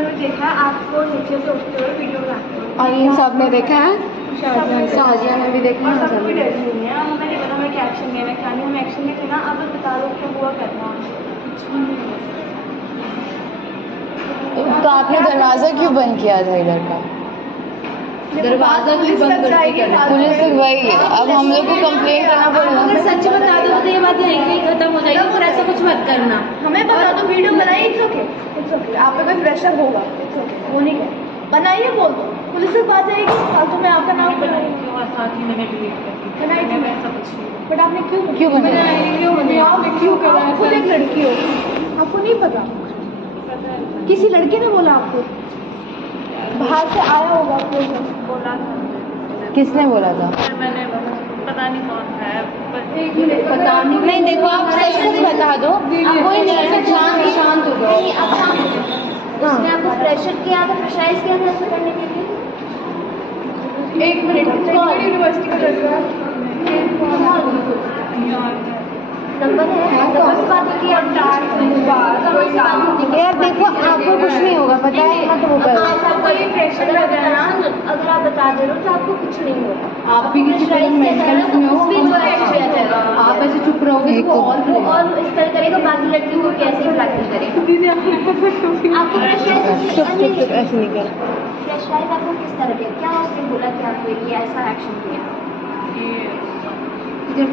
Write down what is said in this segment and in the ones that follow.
उन्होंने देखा है आपको नीचे से उठते हुए वीडियो बनाते हुए, और इन सब ने देखा है, शाजिया ने भी देखा है, सब भी डर नहीं है। हमें नहीं पता हमें क्या एक्शन लेना क्या नहीं, हम एक्शन नहीं लेना। अब बता दो क्या हुआ करना। तो आपने दरवाजा क्यों बंद किया था इधर का? दरवाजा क्यों बंद करके पुलिस से वही, अब हम लोग को कंप्लेन करना पड़ेगा। अगर सच बता दो तो ये बात यहीं कहीं खत्म हो जाएगी, और ऐसा कुछ मत करना। हमें बता दो, वीडियो बनाइए, इट्स ओके, इट्स ओके। आप पे कोई प्रेशर होगा, इट्स ओके, वो नहीं है, बनाइए, बोल दो, पुलिस से बात जाएगी, फालतू में आपका नाम बनाइए। बट आपने क्यों बनाया? क्यों करा? खुद एक लड़की हो, आपको नहीं पता? किसी लड़के ने बोला आपको? बाहर से आया होगा आपको, बोला था। किसने बोला था? मैंने पता नहीं कौन है, पता नहीं। देखो आप सच सच बता दो, कोई नहीं, शांत हो जाओ। उसने आपको प्रेशर किया था, प्रेशराइज किया था ऐसा करने के लिए? एक मिनट, यूनिवर्सिटी का लड़का नंबर है, नंबर से बात की यार, देखो आपको कुछ नहीं होगा, पता है ना, तो वो करो। प्रेशर लग रहा है ना, अगर आप बता दे रहे हो तो आपको कुछ नहीं होगा। आप भी किसी तरह मेंटल में हो, आप ऐसे चुप रहोगे तो और इस तरह करेगा, बाकी लड़कियों को कैसे ब्लैकमेल करेगा? आपको प्रेशराइज ऐसे नहीं कर। प्रेशराइज आपको किस तरह किया? क्या उसने बोला कि आपको ये ऐसा एक्शन किया? ये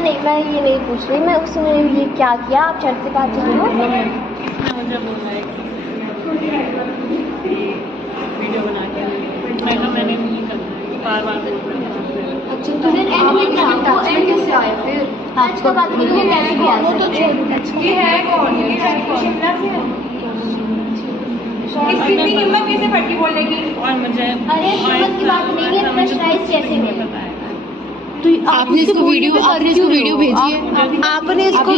नहीं, मैं ये नहीं पूछ रही, मैं उसने ये क्या किया? आप चर्च से बात कर रहे हो? मुझे बोला है कि वीडियो बना के मैंने नहीं करना, बार-बार बोल रहा था। अच्छा, तो फिर एंड में कैसे आए? फिर आज का बात नहीं, वो कैसे गया? वो तो छोड़, ये है कौन? ये है शिमला से है। इसकी इतनी हिम्मत कैसे पड़ती बोलने की? और मुझे अरे हिम्मत की बात नहीं है, प्रेशराइज कैसे हुए? आपने इसको वीडियो भेजी है? आपने इसको